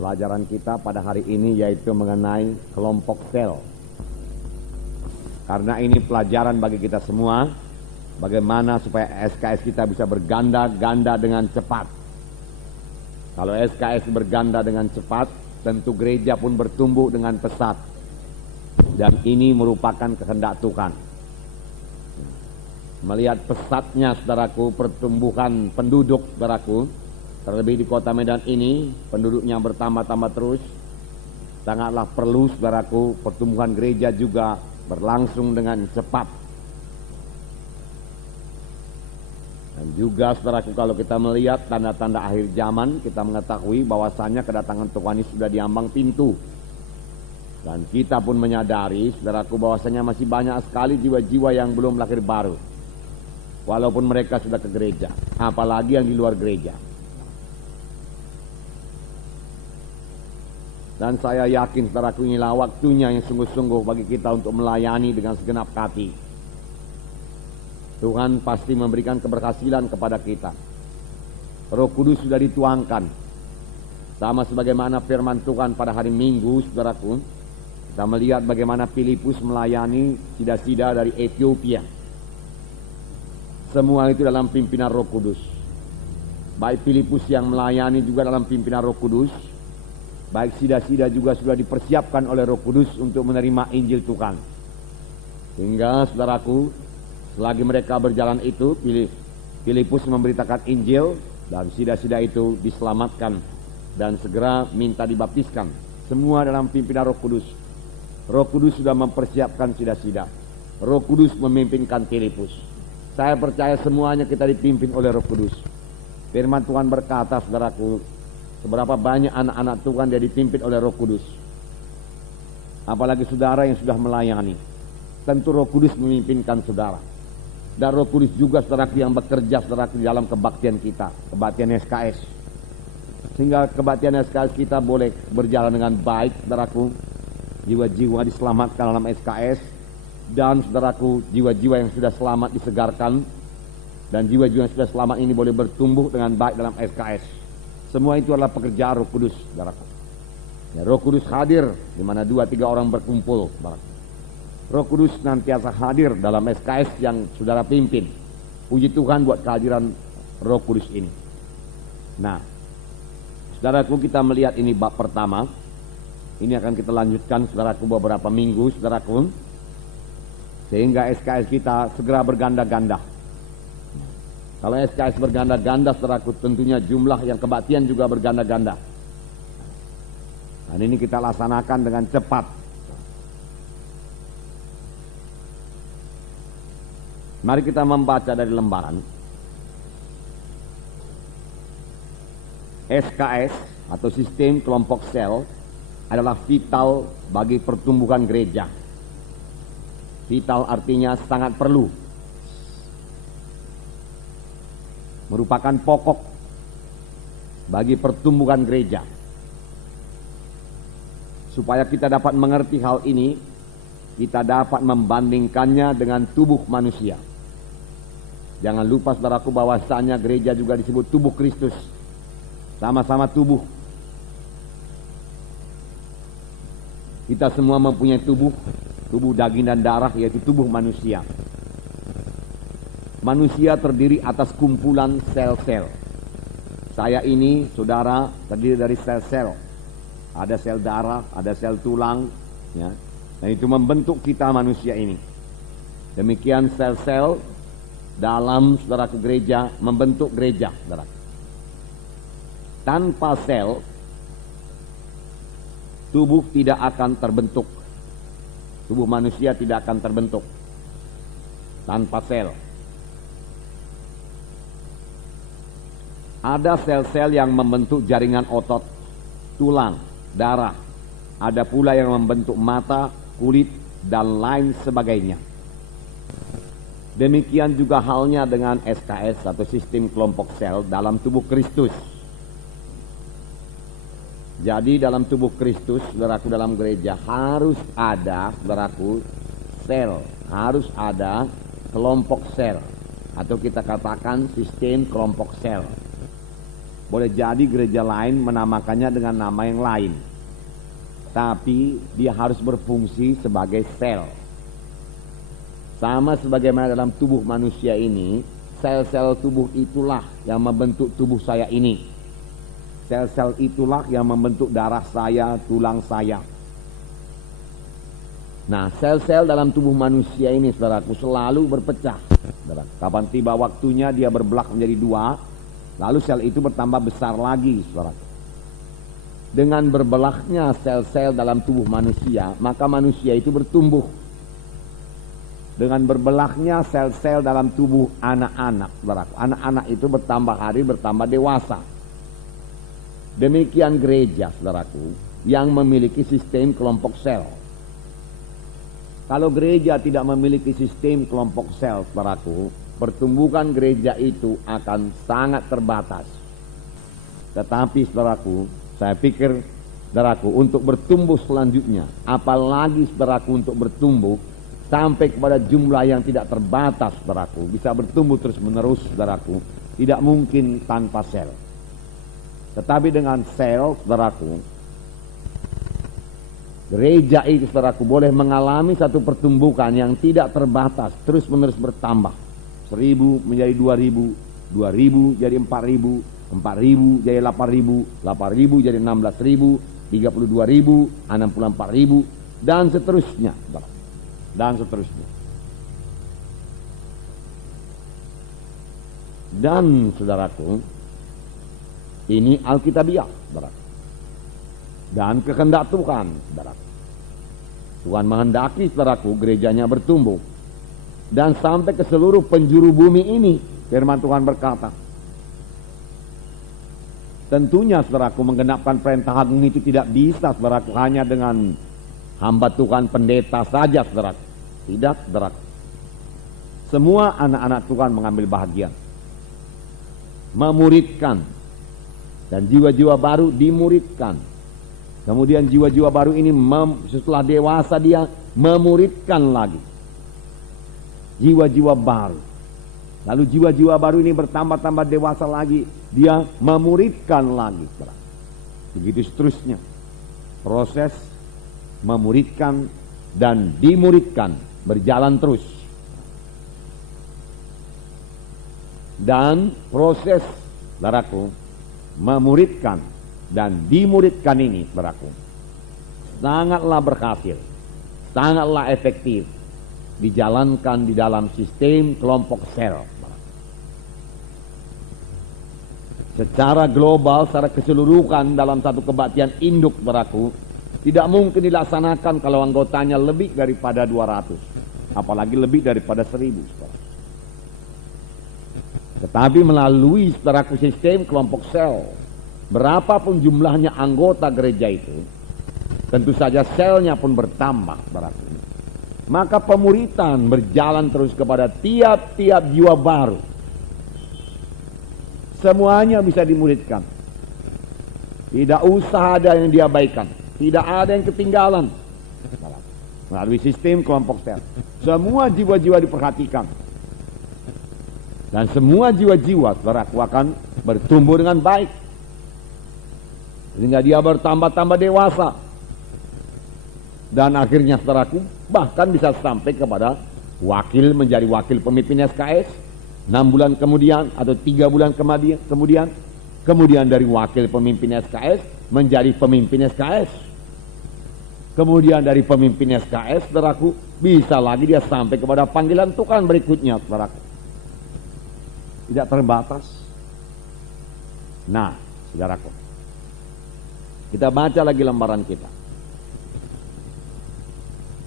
Pelajaran kita pada hari ini yaitu mengenai kelompok sel. Karena ini pelajaran bagi kita semua, bagaimana supaya SKS kita bisa berganda-ganda dengan cepat. Kalau SKS berganda dengan cepat, tentu gereja pun bertumbuh dengan pesat. Dan ini merupakan kehendak Tuhan. Melihat pesatnya, saudaraku, pertumbuhan penduduk, saudaraku, terlebih di kota Medan ini, penduduknya bertambah-tambah terus. Sangatlah perlu, saudaraku, pertumbuhan gereja juga berlangsung dengan cepat. Dan juga, saudaraku, kalau kita melihat tanda-tanda akhir zaman, kita mengetahui bahwasanya kedatangan Tuhan Yesus sudah di ambang pintu. Dan kita pun menyadari, saudaraku, bahwasanya masih banyak sekali jiwa-jiwa yang belum lahir baru. Walaupun mereka sudah ke gereja, apalagi yang di luar gereja. Dan saya yakin, saudaraku, inilah waktunya yang sungguh-sungguh bagi kita untuk melayani dengan segenap hati. Tuhan pasti memberikan keberhasilan kepada kita. Roh Kudus sudah dituangkan. Sama sebagaimana firman Tuhan pada hari Minggu, saudaraku, kita melihat bagaimana Filipus melayani sida-sida dari Ethiopia. Semua itu dalam pimpinan Roh Kudus. Baik Filipus yang melayani juga dalam pimpinan Roh Kudus, baik sida-sida juga sudah dipersiapkan oleh Roh Kudus untuk menerima Injil Tuhan. Sehingga, saudaraku, selagi mereka berjalan itu, Filipus memberitakan Injil, dan sida-sida itu diselamatkan dan segera minta dibaptiskan. Semua dalam pimpinan Roh Kudus. Roh Kudus sudah mempersiapkan sida-sida. Roh Kudus memimpinkan Filipus. Saya percaya semuanya kita dipimpin oleh Roh Kudus. Firman Tuhan berkata, saudaraku, seberapa banyak anak-anak Tuhan dia dipimpin oleh Roh Kudus. Apalagi saudara yang sudah melayani, tentu Roh Kudus memimpinkan saudara. Dan Roh Kudus juga, saudaraku, yang bekerja, saudaraku, di dalam kebaktian kita, kebaktian SKS. Sehingga kebaktian SKS kita boleh berjalan dengan baik, saudaraku. Jiwa-jiwa diselamatkan dalam SKS. Dan, saudaraku, jiwa-jiwa yang sudah selamat disegarkan. Dan jiwa-jiwa yang sudah selamat ini boleh bertumbuh dengan baik dalam SKS. Semua itu adalah pekerjaan Roh Kudus, saudaraku. Ya, Roh Kudus hadir di mana 2-3 orang berkumpul, saudaraku. Roh Kudus nantiasa hadir dalam SKS yang saudara pimpin. Puji Tuhan buat kehadiran Roh Kudus ini. Nah, saudaraku, kita melihat ini bab pertama. Ini akan kita lanjutkan, saudaraku, beberapa minggu, saudaraku, sehingga SKS kita segera berganda-ganda. Kalau SKS berganda-ganda, saudaraku, tentunya jumlah yang kebaktian juga berganda-ganda. Dan ini kita laksanakan dengan cepat. Mari kita membaca dari lembaran. SKS atau sistem kelompok sel adalah vital bagi pertumbuhan gereja. Vital artinya sangat perlu. Merupakan pokok bagi pertumbuhan gereja. Supaya kita dapat mengerti hal ini, kita dapat membandingkannya dengan tubuh manusia. Jangan lupa, saudaraku, bahwasanya gereja juga disebut tubuh Kristus. Sama-sama tubuh. Kita semua mempunyai tubuh daging dan darah, yaitu tubuh manusia. Manusia terdiri atas kumpulan sel-sel. Saya ini, saudara, terdiri dari sel-sel. Ada sel darah, ada sel tulang, ya. Dan itu membentuk kita manusia ini. Demikian sel-sel dalam, saudaraku, gereja membentuk gereja, saudara. Tanpa sel, tubuh tidak akan terbentuk. Tubuh manusia tidak akan terbentuk tanpa sel. Ada sel-sel yang membentuk jaringan otot, tulang, darah. Ada pula yang membentuk mata, kulit, dan lain sebagainya. Demikian juga halnya dengan SKS atau sistem kelompok sel dalam tubuh Kristus. Jadi dalam tubuh Kristus, saudaraku, dalam gereja harus ada, saudaraku, sel. Harus ada kelompok sel. Atau kita katakan sistem kelompok sel. Boleh jadi gereja lain menamakannya dengan nama yang lain, tapi dia harus berfungsi sebagai sel. Sama sebagaimana dalam tubuh manusia ini, sel-sel tubuh itulah yang membentuk tubuh saya ini. Sel-sel itulah yang membentuk darah saya, tulang saya. Nah, sel-sel dalam tubuh manusia ini, saudaraku, selalu berpecah. Kapan tiba waktunya dia berbelah menjadi dua, lalu sel itu bertambah besar lagi, saudaraku. Dengan berbelahnya sel-sel dalam tubuh manusia, maka manusia itu bertumbuh. Dengan berbelahnya sel-sel dalam tubuh anak-anak, saudaraku, anak-anak itu bertambah hari, bertambah dewasa. Demikian gereja, saudaraku, yang memiliki sistem kelompok sel. Kalau gereja tidak memiliki sistem kelompok sel, saudaraku, pertumbuhan gereja itu akan sangat terbatas. Tetapi, saudaraku, saya pikir, saudaraku, untuk bertumbuh selanjutnya, apalagi, saudaraku, untuk bertumbuh sampai kepada jumlah yang tidak terbatas, saudaraku, bisa bertumbuh terus menerus, saudaraku, tidak mungkin tanpa sel. Tetapi dengan sel, saudaraku, gereja itu, saudaraku, boleh mengalami satu pertumbuhan yang tidak terbatas, terus menerus bertambah. 1000 menjadi 2000, 2000 jadi 4000, 4000 jadi 8000, 8000 jadi 16000, 32.000, 64.000, dan seterusnya, saudaraku. Dan seterusnya. Dan, saudaraku, ini Alkitabiah, saudaraku, dan kehendak Tuhan, saudaraku. Tuhan menghendaki, saudaraku, gerejanya bertumbuh dan sampai ke seluruh penjuru bumi ini. Firman Tuhan berkata, tentunya, saudaraku, menggenapkan perintah agung itu tidak bisa, saudaraku, hanya dengan hamba Tuhan pendeta saja, saudaraku. Tidak, saudaraku. Semua anak-anak Tuhan mengambil bahagian, memuridkan, dan jiwa-jiwa baru dimuridkan. Kemudian jiwa-jiwa baru ini setelah dewasa dia memuridkan lagi jiwa-jiwa baru. Lalu jiwa-jiwa baru ini bertambah-tambah dewasa lagi, dia memuridkan lagi. Begitu seterusnya. Proses memuridkan dan dimuridkan berjalan terus. Dan proses, saudaraku, memuridkan dan dimuridkan ini, saudaraku, sangatlah berhasil, sangatlah efektif dijalankan di dalam sistem kelompok sel. Secara global, secara keseluruhan dalam satu kebaktian induk, saudaraku, tidak mungkin dilaksanakan kalau anggotanya lebih daripada 200, apalagi lebih daripada 1000, saudara. Tetapi melalui, saudaraku, sistem kelompok sel, berapapun jumlahnya anggota gereja itu, tentu saja selnya pun bertambah, saudaraku. Maka pemuritan berjalan terus kepada tiap-tiap jiwa baru. Semuanya bisa dimuridkan. Tidak usah ada yang diabaikan, tidak ada yang ketinggalan. Melalui sistem kelompok sel, semua jiwa-jiwa diperhatikan. Dan semua jiwa-jiwa, saudaraku, akan bertumbuh dengan baik, sehingga dia bertambah-tambah dewasa. Dan akhirnya, saudaraku, bahkan bisa sampai kepada wakil, menjadi wakil pemimpin SKS 6 bulan kemudian atau 3 bulan kemudian dari wakil pemimpin SKS menjadi pemimpin SKS. Kemudian dari pemimpin SKS, saudaraku, bisa lagi dia sampai kepada panggilan Tuhan berikutnya, saudaraku. Tidak terbatas. Nah, saudaraku, kita baca lagi lembaran kita.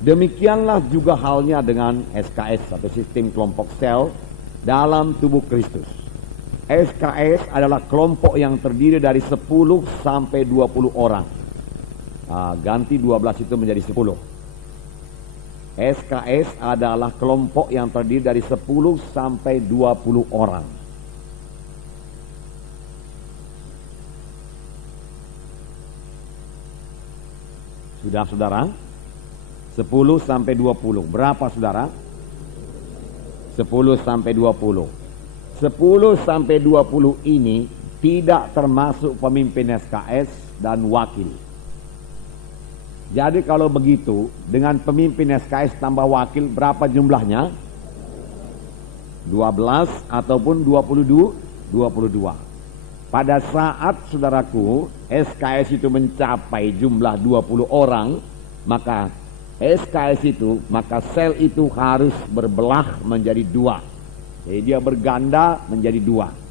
Demikianlah juga halnya dengan SKS atau sistem kelompok sel dalam tubuh Kristus. SKS adalah kelompok yang terdiri dari 10 sampai 20 orang. Ganti 12 itu menjadi 10. SKS adalah kelompok yang terdiri dari 10 sampai 20 orang. Sudah, saudara? 10 sampai 20. Berapa, saudara? 10 sampai 20. 10 sampai 20 ini tidak termasuk pemimpin SKS dan wakil. Jadi kalau begitu, dengan pemimpin SKS tambah wakil berapa jumlahnya? 12 ataupun 22. Pada saat saudaraku SKS itu mencapai jumlah 20 orang, maka sel itu harus berbelah menjadi 2. Jadi dia berganda menjadi 2.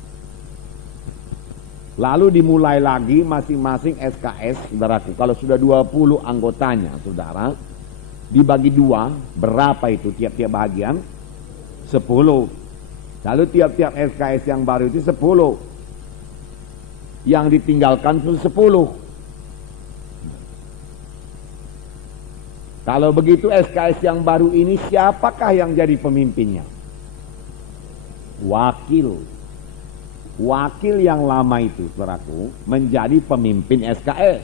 Lalu dimulai lagi masing-masing SKS, saudaraku. Kalau sudah 20 anggotanya, saudara, dibagi 2, berapa itu tiap-tiap bagian? 10. Lalu tiap-tiap SKS yang baru itu 10. Yang ditinggalkan itu 10. Kalau begitu SKS yang baru ini siapakah yang jadi pemimpinnya? Wakil. Wakil yang lama itu, saudaraku, menjadi pemimpin SKS.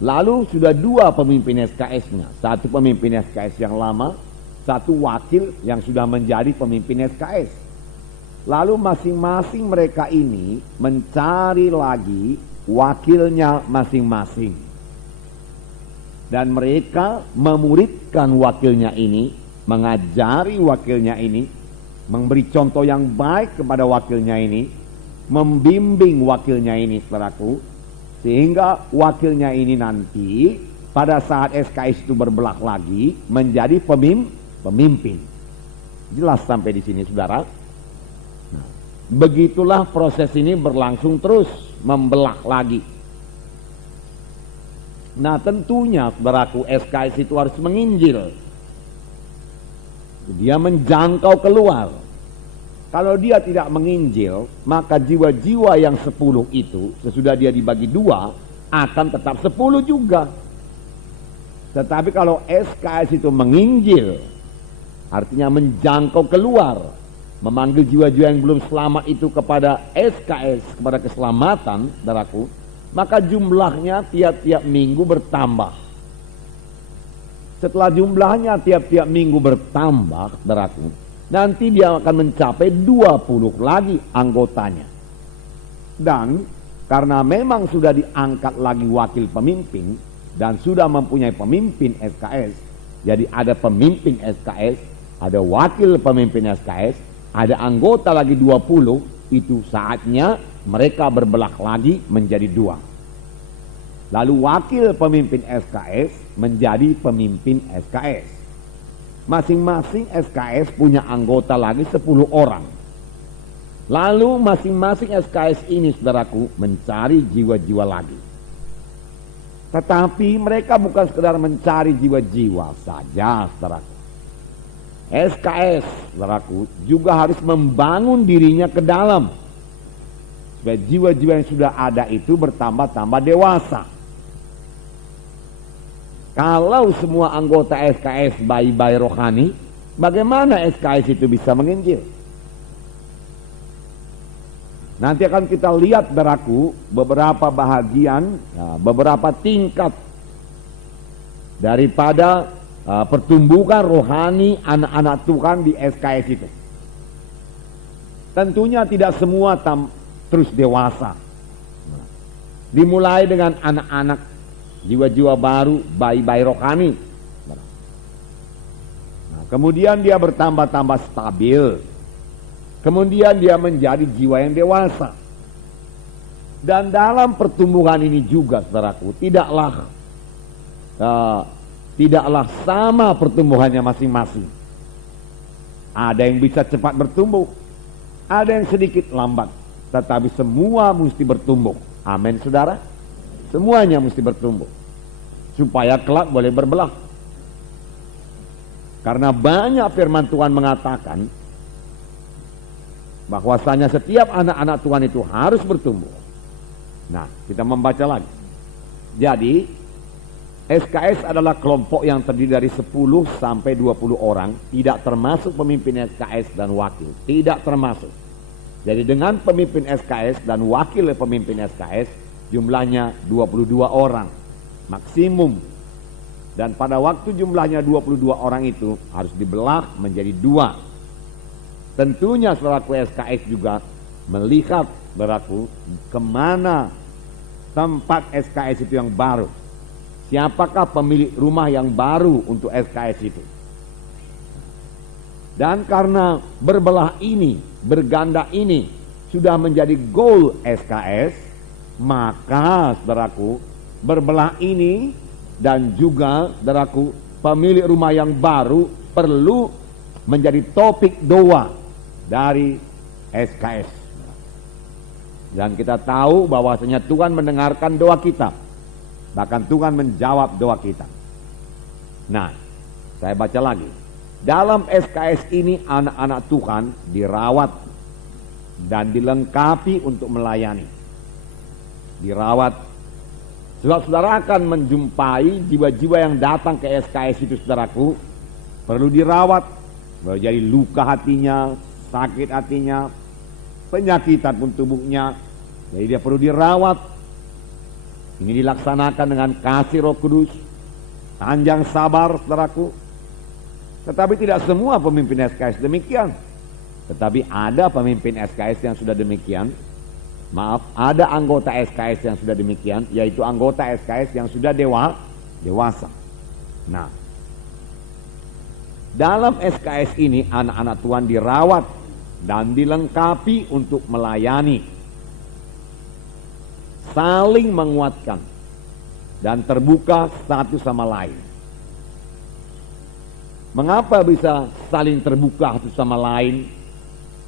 Lalu sudah 2 pemimpin SKS-nya. Satu pemimpin SKS yang lama, satu wakil yang sudah menjadi pemimpin SKS. Lalu masing-masing mereka ini mencari lagi wakilnya masing-masing. Dan mereka memuridkan wakilnya ini, mengajari wakilnya ini, memberi contoh yang baik kepada wakilnya ini, membimbing wakilnya ini, saudaraku, sehingga wakilnya ini nanti pada saat SKS itu berbelah lagi menjadi pemimpin. Jelas sampai di sini, saudara? Nah, begitulah proses ini berlangsung terus, membelah lagi. Nah, tentunya, saudaraku, SKS itu harus menginjil. Dia menjangkau keluar. Kalau dia tidak menginjil, maka jiwa-jiwa yang 10 itu sesudah dia dibagi 2 akan tetap 10 juga. Tetapi kalau SKS itu menginjil, artinya menjangkau keluar, memanggil jiwa-jiwa yang belum selamat itu kepada SKS, kepada keselamatan, saudaraku, maka jumlahnya tiap-tiap minggu bertambah. Setelah jumlahnya tiap-tiap minggu bertambah, saudaraku, nanti dia akan mencapai 20 lagi anggotanya. Dan karena memang sudah diangkat lagi wakil pemimpin dan sudah mempunyai pemimpin SKS, jadi ada pemimpin SKS, ada wakil pemimpin SKS, ada anggota lagi 20, itu saatnya mereka berbelah lagi menjadi 2. Lalu wakil pemimpin SKS menjadi pemimpin SKS. Masing-masing SKS punya anggota lagi 10 orang. Lalu masing-masing SKS ini, saudaraku, mencari jiwa-jiwa lagi. Tetapi mereka bukan sekedar mencari jiwa-jiwa saja, saudaraku. SKS, saudaraku, juga harus membangun dirinya ke dalam. Supaya jiwa-jiwa yang sudah ada itu bertambah-tambah dewasa. Kalau semua anggota SKS bayi-bayi rohani, bagaimana SKS itu bisa menginjil? Nanti akan kita lihat, saudaraku, beberapa bahagian, beberapa tingkat daripada pertumbuhan rohani anak-anak Tuhan di SKS itu. Tentunya tidak semua terus dewasa. Dimulai dengan anak-anak, jiwa-jiwa baru, bayi-bayi rohani. Nah, kemudian dia bertambah-tambah stabil. Kemudian dia menjadi jiwa yang dewasa. Dan dalam pertumbuhan ini juga, saudaraku, tidaklah sama pertumbuhannya masing-masing. Ada yang bisa cepat bertumbuh, ada yang sedikit lambat, tetapi semua mesti bertumbuh. Amin, saudara. Semuanya mesti bertumbuh supaya kelak boleh berbelah. Karena banyak firman Tuhan mengatakan bahwasanya setiap anak-anak Tuhan itu harus bertumbuh. Nah, kita membaca lagi. Jadi SKS adalah kelompok yang terdiri dari 10 sampai 20 orang, tidak termasuk pemimpin SKS dan wakil, tidak termasuk. Jadi dengan pemimpin SKS dan wakil pemimpin SKS jumlahnya 22 orang maksimum. Dan pada waktu jumlahnya 22 orang itu harus dibelah menjadi 2. Tentunya selaku SKS juga melihat saudaraku, kemana tempat SKS itu yang baru? Siapakah pemilik rumah yang baru untuk SKS itu? Dan karena berbelah ini, berganda ini sudah menjadi goal SKS, maka saudaraku, berbelah ini dan juga saudaraku, pemilik rumah yang baru perlu menjadi topik doa dari SKS. Dan kita tahu bahwasanya Tuhan mendengarkan doa kita. Bahkan Tuhan menjawab doa kita. Nah, saya baca lagi. Dalam SKS ini anak-anak Tuhan dirawat dan dilengkapi untuk melayani. Dirawat. Sebab saudara akan menjumpai jiwa-jiwa yang datang ke SKS itu, saudaraku, perlu dirawat. Boleh jadi luka hatinya, sakit hatinya, penyakitan pun tubuhnya. Jadi dia perlu dirawat. Ini dilaksanakan dengan kasih Roh Kudus, panjang sabar, saudaraku. Tetapi tidak semua pemimpin SKS demikian. Tetapi ada pemimpin SKS yang sudah demikian. Maaf, ada anggota SKS yang sudah demikian, yaitu anggota SKS yang sudah dewasa. Nah, dalam SKS ini anak-anak Tuhan dirawat dan dilengkapi untuk melayani, saling menguatkan dan terbuka satu sama lain. Mengapa bisa saling terbuka satu sama lain?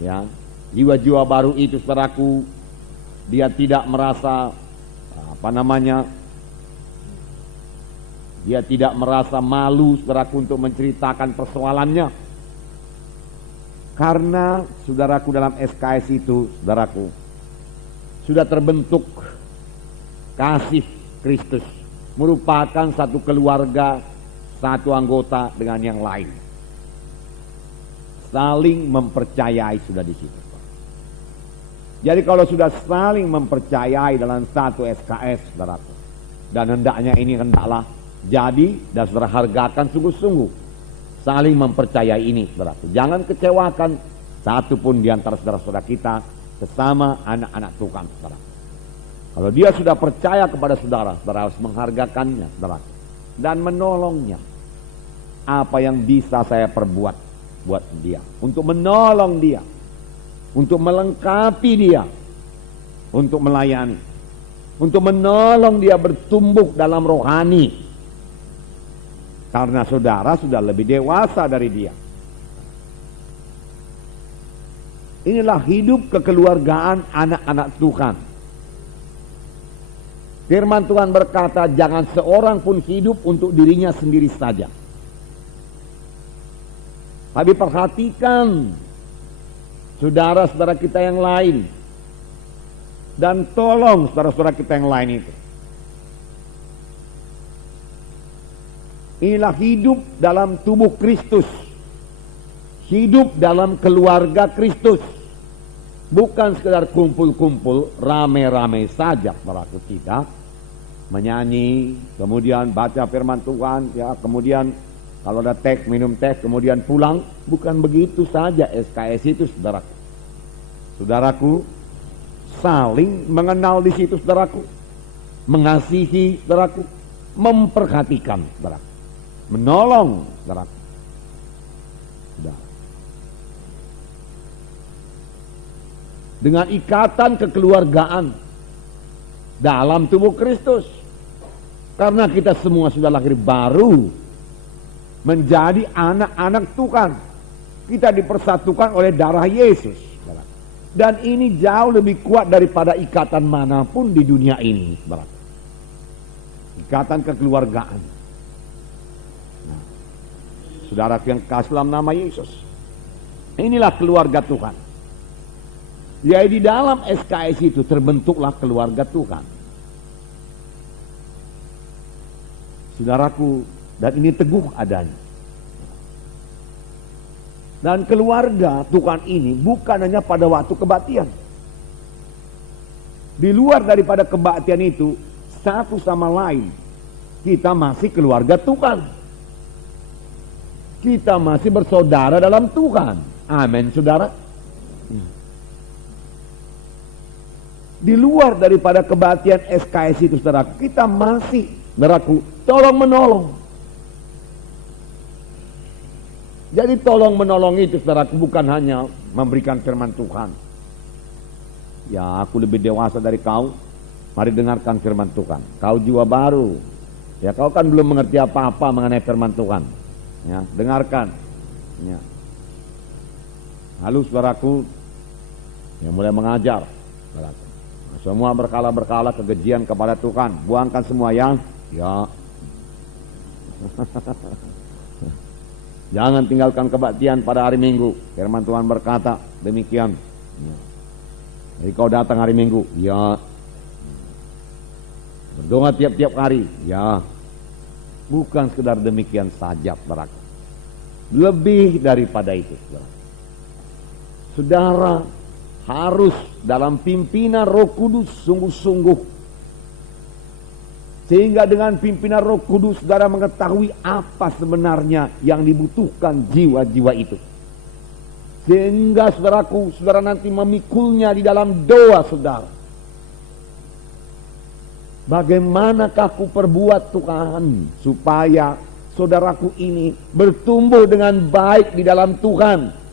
Ya, jiwa-jiwa baru itu, saudaraku, dia tidak merasa dia tidak merasa malu, saudaraku, untuk menceritakan persoalannya. Karena saudaraku, dalam SKS itu, saudaraku, sudah terbentuk kasih Kristus, merupakan satu keluarga, satu anggota dengan yang lain. Saling mempercayai sudah di situ. Jadi kalau sudah saling mempercayai dalam satu SKS, saudaraku, dan hendaknya ini hendaklah jadi dan saudara hargakan sungguh-sungguh saling mempercayai ini, saudaraku. Jangan kecewakan satu pun di antara saudara-saudara kita sesama anak-anak Tuhan, saudara. Kalau dia sudah percaya kepada saudara, saudara harus menghargakannya, saudara, dan menolongnya. Apa yang bisa saya perbuat buat dia, untuk menolong dia, untuk melengkapi dia, untuk melayani, untuk menolong dia bertumbuh dalam rohani. Karena saudara sudah lebih dewasa dari dia. Inilah hidup kekeluargaan anak-anak Tuhan. Firman Tuhan berkata, jangan seorang pun hidup untuk dirinya sendiri saja. Tapi perhatikan saudara-saudara kita yang lain. Dan tolong saudara-saudara kita yang lain itu. Inilah hidup dalam tubuh Kristus. Hidup dalam keluarga Kristus. Bukan sekedar kumpul-kumpul, rame-rame saja, saudaraku, tidak. Menyanyi, kemudian baca firman Tuhan, ya, kemudian kalau ada teh, minum teh, kemudian pulang. Bukan begitu saja SKS itu, saudaraku. Saudaraku, saling mengenal di situ, saudaraku. Mengasihi, saudaraku. Memperhatikan, saudaraku. Menolong, saudaraku. Sudah. Dengan ikatan kekeluargaan dalam tubuh Kristus. Karena kita semua sudah lahir baru menjadi anak-anak Tuhan. Kita dipersatukan oleh darah Yesus. Dan ini jauh lebih kuat daripada ikatan manapun di dunia ini. Ikatan kekeluargaan. Nah, saudara yang kasih dalam nama Yesus, inilah keluarga Tuhan. Jadi di dalam SKS itu terbentuklah keluarga Tuhan. Saudaraku, dan ini teguh adanya. Dan keluarga Tuhan ini bukan hanya pada waktu kebaktian. Di luar daripada kebaktian itu, satu sama lain, kita masih keluarga Tuhan. Kita masih bersaudara dalam Tuhan. Amin, saudara. Di luar daripada kebaktian SKS itu, saudaraku, kita masih, saudaraku, tolong menolong. Jadi tolong menolong itu, saudaraku, bukan hanya memberikan firman Tuhan. Ya, aku lebih dewasa dari kau, mari dengarkan firman Tuhan. Kau jiwa baru, ya kau kan belum mengerti apa-apa mengenai firman Tuhan. Ya, dengarkan. Ya. Lalu saudaraku, yang mulai mengajar, saudaraku. Nah, semua berkala-berkala kekejian kepada Tuhan. Buangkan semua yang, ya. Jangan tinggalkan kebaktian pada hari Minggu. Firman Tuhan berkata demikian. Ya. Jadi kau datang hari Minggu, ya. Berdoa tiap-tiap hari, ya. Bukan sekedar demikian saja, saudaraku. Lebih daripada itu, saudara. Saudara harus dalam pimpinan Roh Kudus sungguh-sungguh. Sehingga dengan pimpinan Roh Kudus saudara mengetahui apa sebenarnya yang dibutuhkan jiwa-jiwa itu. Sehingga saudaraku, saudara nanti memikulnya di dalam doa saudara. Bagaimanakah ku perbuat Tuhan supaya saudaraku ini bertumbuh dengan baik di dalam Tuhan.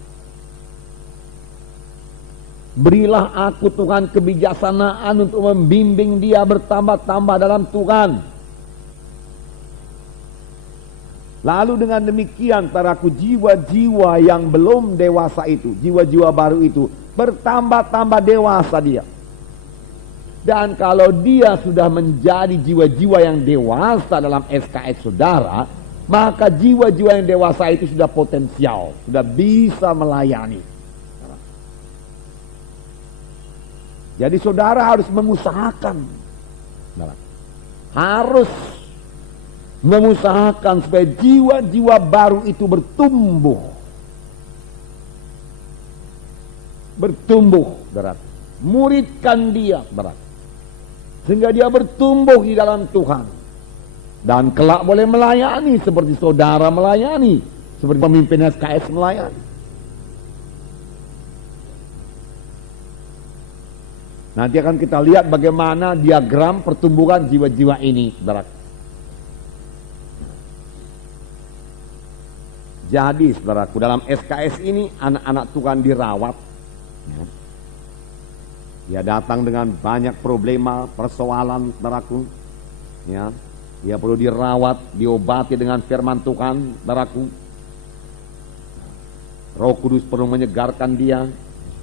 Berilah aku Tuhan kebijaksanaan untuk membimbing dia bertambah-tambah dalam Tuhan. Lalu dengan demikian saudaraku, jiwa-jiwa yang belum dewasa itu, jiwa-jiwa baru itu bertambah-tambah dewasa dia. Dan kalau dia sudah menjadi jiwa-jiwa yang dewasa dalam SKS saudara, maka jiwa-jiwa yang dewasa itu sudah potensial, sudah bisa melayani. Jadi saudara harus mengusahakan, harus mengusahakan supaya jiwa-jiwa baru itu bertumbuh. Bertumbuh, saudara. Muridkan dia, saudara. Sehingga dia bertumbuh di dalam Tuhan. Dan kelak boleh melayani seperti saudara melayani, seperti pemimpin SKS melayani. Nanti akan kita lihat bagaimana diagram pertumbuhan jiwa-jiwa ini, saudara. Jadi, saudaraku, dalam SKS ini anak-anak Tuhan dirawat. Dia datang dengan banyak problema, persoalan, saudaraku. Ya, dia perlu dirawat, diobati dengan firman Tuhan, saudaraku. Roh Kudus perlu menyegarkan dia.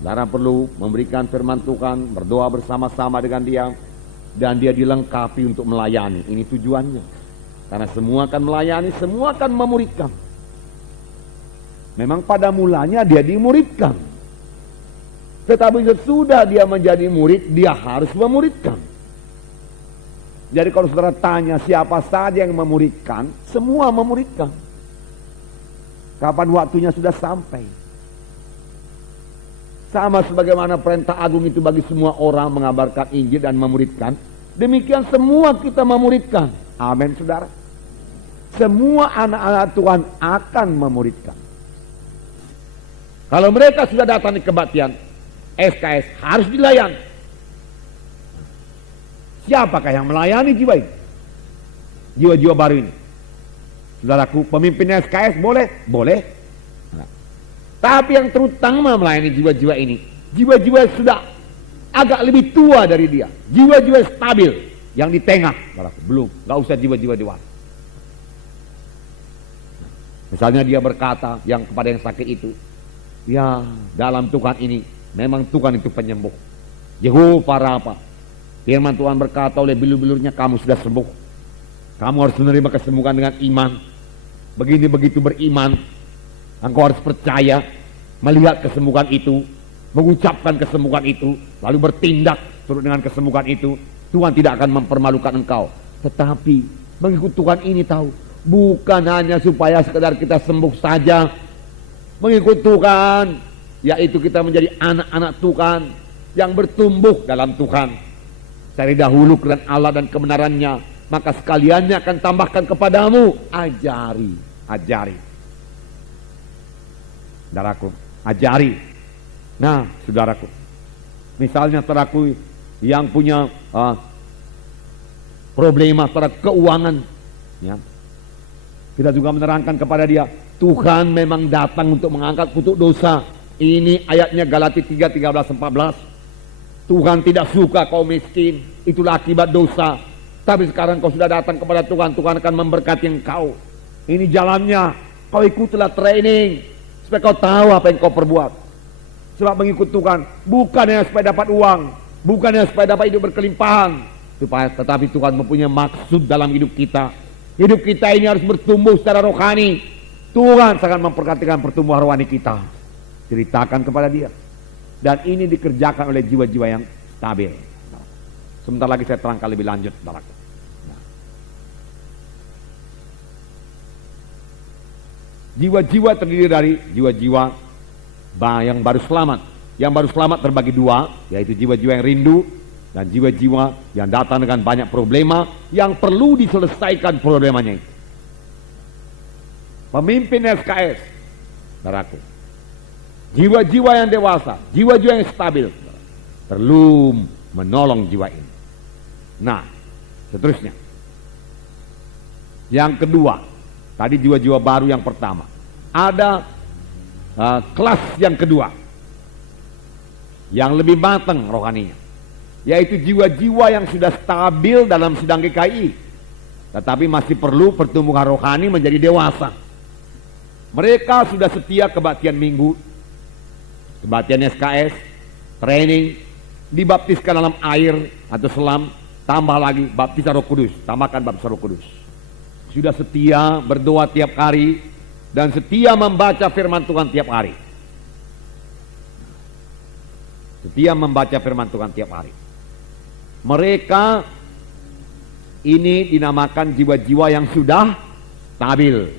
Saudara perlu memberikan firman Tuhan, berdoa bersama-sama dengan dia, dan dia dilengkapi untuk melayani. Ini tujuannya. Karena semua akan melayani, semua akan memuridkan. Memang pada mulanya dia dimuridkan. Tetapi sesudah dia menjadi murid, dia harus memuridkan. Jadi kalau saudara tanya siapa saja yang memuridkan, semua memuridkan. Kapan waktunya sudah sampai. Sama sebagaimana perintah agung itu bagi semua orang mengabarkan Injil dan memuridkan, demikian semua kita memuridkan. Amin, saudara. Semua anak-anak Tuhan akan memuridkan. Kalau mereka sudah datang di kebaktian, SKS harus dilayani. Siapakah yang melayani jiwa ini? Jiwa-jiwa baru ini. Saudaraku, pemimpin SKS boleh? Boleh. Tapi yang terutama melayani jiwa-jiwa ini, jiwa-jiwa sudah agak lebih tua dari dia, jiwa-jiwa stabil, yang di tengah, belum, gak usah jiwa-jiwa dewasa. Misalnya dia berkata yang kepada yang sakit itu, ya dalam Tuhan ini, memang Tuhan itu penyembuh. Yehova Rafa, firman Tuhan berkata oleh bilur-bilurnya kamu sudah sembuh. Kamu harus menerima kesembuhan dengan iman. Begini begitu beriman, engkau harus percaya, melihat kesembuhan itu, mengucapkan kesembuhan itu, lalu bertindak turut dengan kesembuhan itu. Tuhan tidak akan mempermalukan engkau. Tetapi mengikut Tuhan ini tahu, bukan hanya supaya sekedar kita sembuh saja. Mengikut Tuhan, yaitu kita menjadi anak-anak Tuhan yang bertumbuh dalam Tuhan. Cari dahulu kebenaran Allah dan kebenarannya, maka sekaliannya akan tambahkan kepadamu. Ajari, ajari. Saudaraku, ajari. Nah, saudaraku, misalnya saudaraku yang punya problema terhadap keuangan, ya. Kita juga menerangkan kepada dia, Tuhan memang datang untuk mengangkat kutuk dosa. Ini ayatnya Galatia 3:13-14. Tuhan tidak suka kau miskin, itulah akibat dosa. Tapi sekarang kau sudah datang kepada Tuhan, Tuhan akan memberkati engkau. Ini jalannya, kau ikutlah training supaya kau tahu apa yang kau perbuat. Sebab mengikut Tuhan bukan hanya supaya dapat uang, bukan hanya supaya dapat hidup berkelimpahan, tetapi Tuhan mempunyai maksud dalam hidup kita. Hidup kita ini harus bertumbuh secara rohani. Tuhan sangat memperhatikan pertumbuhan rohani kita. Ceritakan kepada dia. Dan ini dikerjakan oleh jiwa-jiwa yang stabil. Sebentar lagi saya terangkan lebih lanjut, saudaraku. Jiwa-jiwa terdiri dari jiwa-jiwa yang baru selamat. Yang baru selamat terbagi dua, yaitu jiwa-jiwa yang rindu dan jiwa-jiwa yang datang dengan banyak problema yang perlu diselesaikan problemanya itu. Pemimpin SKS, saudaraku, jiwa-jiwa yang dewasa, jiwa-jiwa yang stabil perlu menolong jiwa ini. Nah, seterusnya, yang kedua, tadi jiwa-jiwa baru yang pertama, ada kelas yang kedua yang lebih matang rohaninya, yaitu jiwa-jiwa yang sudah stabil dalam sidang GKI, tetapi masih perlu pertumbuhan rohani menjadi dewasa. Mereka sudah setia kebaktian minggu, kebaktian SKS, training, dibaptiskan dalam air atau selam, tambah lagi baptisan Roh Kudus, tambahkan baptisan Roh Kudus. Sudah setia berdoa tiap hari dan setia membaca firman Tuhan tiap hari. Setia membaca firman Tuhan tiap hari. Mereka ini dinamakan jiwa-jiwa yang sudah stabil.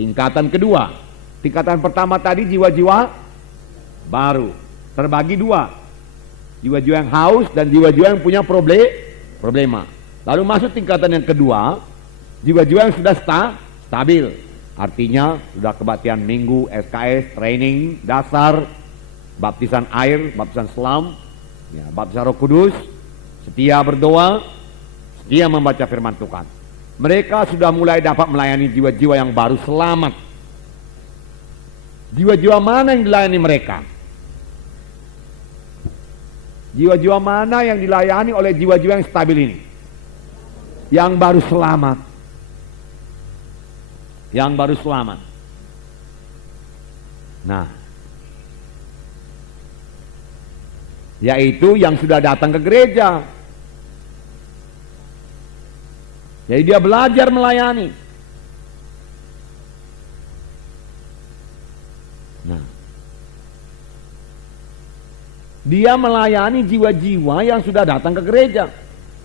Tingkatan kedua. Tingkatan pertama tadi jiwa-jiwa baru. Terbagi dua. Jiwa-jiwa yang haus dan jiwa-jiwa yang punya problema. Lalu masuk tingkatan yang kedua, jiwa-jiwa yang sudah stabil. Artinya sudah kebaktian minggu, SKS, training, dasar, baptisan air, baptisan selam, ya, baptisan Roh Kudus, setia berdoa, setia membaca firman Tuhan. Mereka sudah mulai dapat melayani jiwa-jiwa yang baru selamat. Jiwa-jiwa mana yang dilayani mereka? Jiwa-jiwa mana yang dilayani oleh jiwa-jiwa yang stabil ini? Yang baru selamat. Yang baru selamat. Nah, yaitu yang sudah datang ke gereja. Jadi dia belajar melayani. Nah, dia melayani jiwa-jiwa yang sudah datang ke gereja,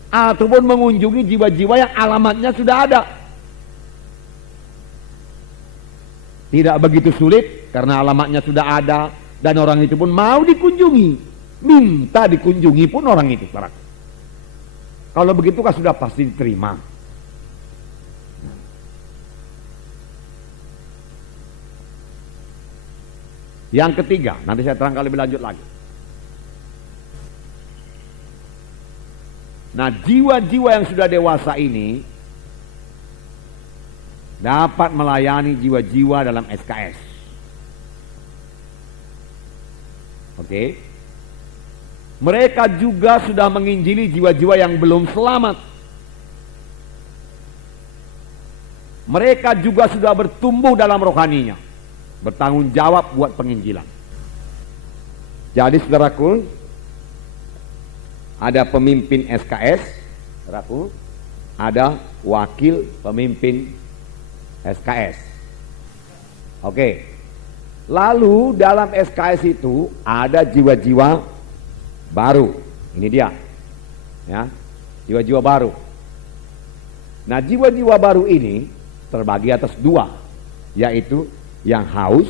ataupun mengunjungi jiwa-jiwa yang alamatnya sudah ada. Tidak begitu sulit karena alamatnya sudah ada dan orang itu pun mau dikunjungi, minta dikunjungi pun orang itu. Kalau begitu kan sudah pasti diterima. Yang ketiga, nanti saya terangkan lebih lanjut lagi. Nah, jiwa-jiwa yang sudah dewasa ini dapat melayani jiwa-jiwa dalam SKS. Oke. Mereka juga sudah menginjili jiwa-jiwa yang belum selamat. Mereka juga sudah bertumbuh dalam rohaninya, bertanggung jawab buat penginjilan. Jadi saudaraku, ada pemimpin SKS, saudaraku, ada wakil pemimpin SKS. Oke. Lalu dalam SKS itu ada jiwa-jiwa baru. Ini dia. Ya, jiwa-jiwa baru. Nah, jiwa-jiwa baru ini terbagi atas dua, yaitu yang haus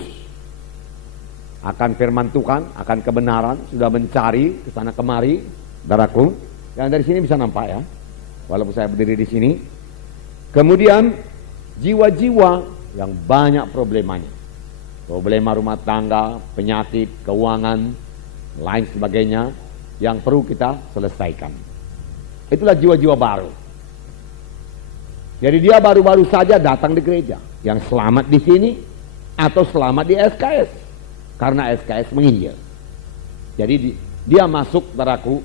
akan firman Tuhan, akan kebenaran, sudah mencari ke sana kemari, saudaraku. Yang dari sini bisa nampak ya, walaupun saya berdiri di sini. Kemudian jiwa-jiwa yang banyak problemanya, problema rumah tangga, penyakit, keuangan, lain sebagainya, yang perlu kita selesaikan. Itulah jiwa-jiwa baru. Jadi dia baru-baru saja datang di gereja, yang selamat di sini atau selamat di SKS, karena SKS menginjil. Jadi dia masuk, saudaraku,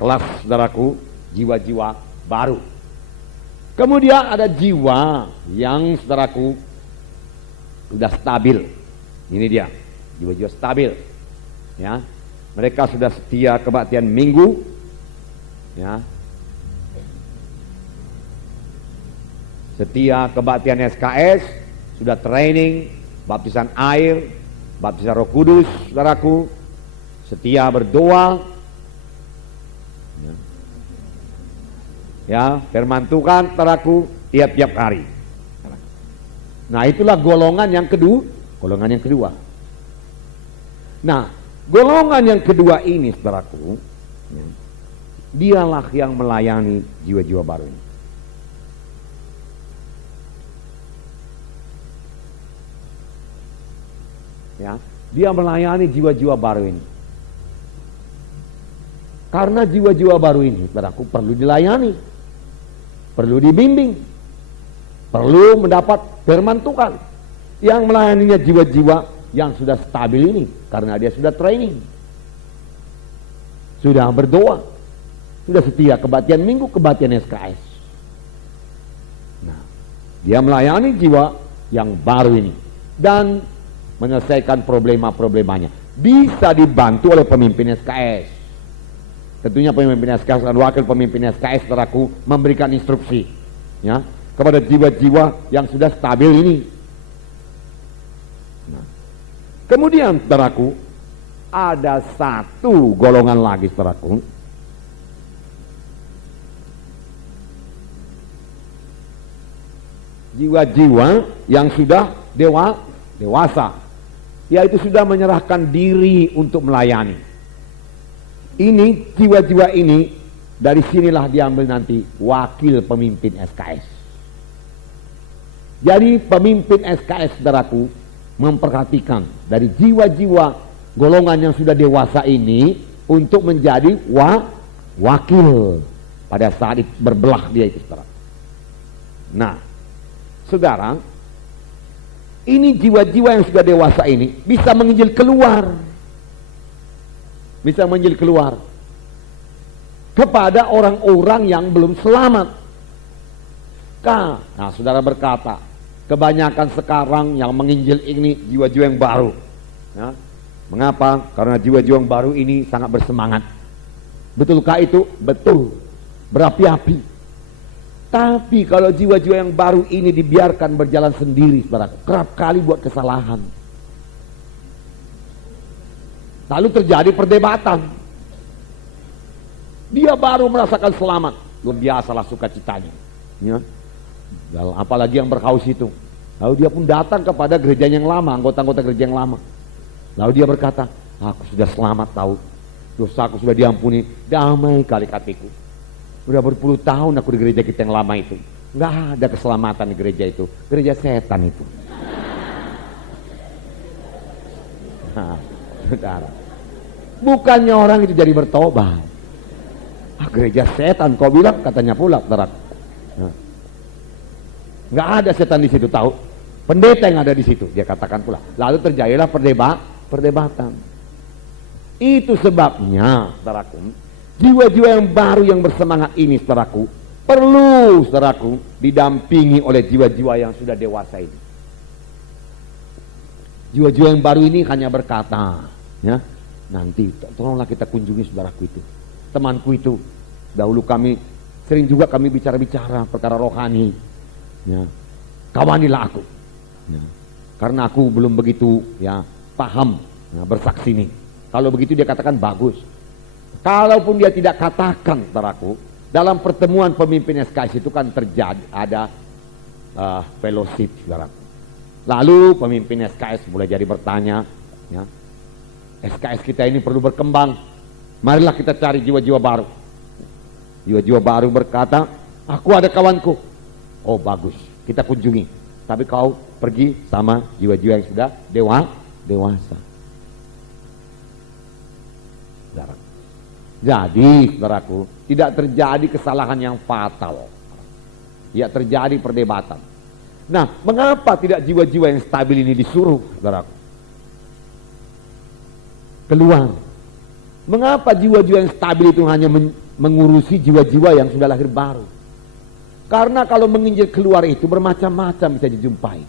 kelas, saudaraku, jiwa-jiwa baru. Kemudian ada jiwa yang, saudaraku, sudah stabil. Ini dia, jiwa-jiwa stabil. Ya, mereka sudah setia kebaktian minggu. Ya, setia kebaktian SKS, sudah training, baptisan air, baptisan Roh Kudus, saudaraku, setia berdoa, ya, firman Tuhan, saudaraku, tiap-tiap hari. Nah, itulah golongan yang kedua. Nah, golongan yang kedua ini, saudaraku, ya, dialah yang melayani jiwa-jiwa baru ini. Ya, dia melayani jiwa-jiwa baru ini. Karena jiwa-jiwa baru ini, saudaraku, perlu dilayani, perlu dibimbing, perlu mendapat firman Tuhan. Yang melayaninya jiwa-jiwa yang sudah stabil ini, karena dia sudah training, sudah berdoa, sudah setia kebaktian minggu, kebaktian SKS. Nah, dia melayani jiwa yang baru ini dan menyelesaikan problema-problemanya. Bisa dibantu oleh pemimpin SKS. Tentunya pemimpin SKS dan wakil pemimpin SKS, saudaraku, memberikan instruksi, ya, kepada jiwa-jiwa yang sudah stabil ini. Nah, kemudian, saudaraku, ada satu golongan lagi, saudaraku, jiwa-jiwa yang sudah dewasa, yaitu sudah menyerahkan diri untuk melayani. Ini jiwa-jiwa ini, dari sinilah diambil nanti wakil pemimpin SKS. Jadi pemimpin SKS, saudaraku, memperhatikan dari jiwa-jiwa golongan yang sudah dewasa ini untuk menjadi wakil pada saat berbelah dia itu, saudara. Nah, saudara, ini jiwa-jiwa yang sudah dewasa ini bisa menginjil keluar, bisa menginjil keluar kepada orang-orang yang belum selamat. Nah, saudara berkata, kebanyakan sekarang yang menginjil ini jiwa-jiwa yang baru. Ya. Mengapa? Karena jiwa-jiwa yang baru ini sangat bersemangat. Betulkah itu? Betul, berapi-api. Tapi kalau jiwa-jiwa yang baru ini dibiarkan berjalan sendiri, saudara, kerap kali buat kesalahan. Lalu terjadi perdebatan. Dia baru merasakan selamat, luar biasalah sukacitanya. Ya. Apalagi yang berhaus itu. Lalu dia pun datang kepada gereja yang lama, anggota-anggota gereja yang lama. Lalu dia berkata, aku sudah selamat tahu, dosaku sudah diampuni, damai kali hatiku. Udah berpuluh tahun aku di gereja kita yang lama itu, nggak ada keselamatan di gereja itu, gereja setan itu. Nah, saudara, bukannya orang itu jadi bertobat. Gereja setan kau bilang, katanya pula, saudara. Nah, nggak ada setan di situ, tahu? Pendeta yang ada di situ, dia katakan pula. Lalu terjadilah perdebatan. Itu sebabnya, saudaraku, jiwa-jiwa yang baru yang bersemangat ini, saudaraku, perlu, saudaraku, didampingi oleh jiwa-jiwa yang sudah dewasa ini. Jiwa-jiwa yang baru ini hanya berkata, ya, nanti tolonglah kita kunjungi saudaraku itu, temanku itu. Dahulu sering juga kami bicara-bicara perkara rohani, ya, kawanilah aku, ya, karena aku belum begitu, ya, paham, ya, bersaksi nih. Kalau begitu dia katakan bagus. Kalaupun dia tidak katakan, saudaraku, dalam pertemuan pemimpin SKS itu kan terjadi ada fellowship, saudaraku. Lalu pemimpin SKS mulai jadi bertanya, ya, SKS kita ini perlu berkembang, marilah kita cari jiwa-jiwa baru. Jiwa-jiwa baru berkata, aku ada kawanku. Oh bagus, kita kunjungi. Tapi kau pergi sama jiwa-jiwa yang sudah dewasa. Jadi, saudaraku, tidak terjadi kesalahan yang fatal. Tidak terjadi perdebatan. Nah, mengapa tidak jiwa-jiwa yang stabil ini disuruh, saudaraku? Keluar. Mengapa jiwa-jiwa yang stabil itu hanya mengurusi jiwa-jiwa yang sudah lahir baru? Karena kalau menginjil keluar itu bermacam-macam bisa dijumpai.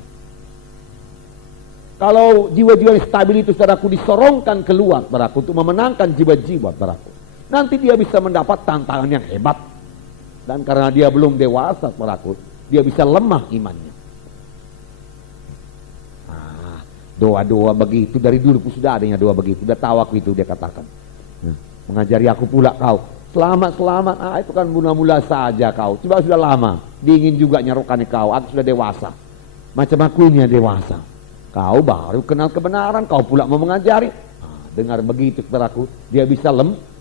Kalau jiwa-jiwa yang stabil itu, saudaraku, disorongkan keluar, saudaraku, untuk memenangkan jiwa-jiwa, saudaraku, nanti dia bisa mendapat tantangan yang hebat. Dan karena dia belum dewasa, saudaraku, dia bisa lemah imannya. Doa-doa begitu dari dulu sudah adanya doa begitu. Sudah tahu aku itu, dia katakan. Mengajari aku pula kau. Selamat. Itu kan mula-mula saja kau. Coba sudah lama. Dingin juga nyerokkan kau. Aku sudah dewasa. Macam aku ini yang dewasa. Kau baru kenal kebenaran. Kau pula mau mengajari. Dengar begitu, saudaraku, dia bisa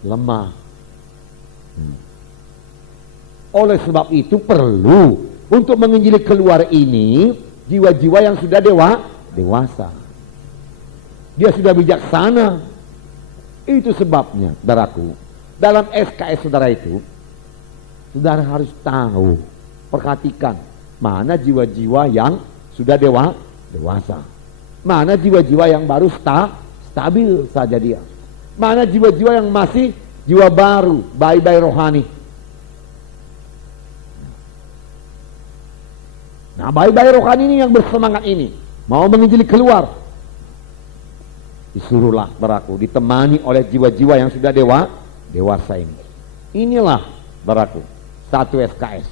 lemah. Oleh sebab itu perlu untuk menginjili keluar ini jiwa-jiwa yang sudah dewasa. Dia sudah bijaksana. Itu sebabnya, saudaraku, dalam SKS saudara itu, saudara harus tahu, perhatikan mana jiwa-jiwa yang sudah dewasa, mana jiwa-jiwa yang baru stabil saja dia, mana jiwa-jiwa yang masih jiwa baru, bayi-bayi rohani. Nah, bayi-bayi rohani ini yang bersemangat ini mau menginjili keluar, disuruhlah, saudaraku, ditemani oleh jiwa-jiwa yang sudah dewasa ini. Inilah, saudaraku, satu SKS.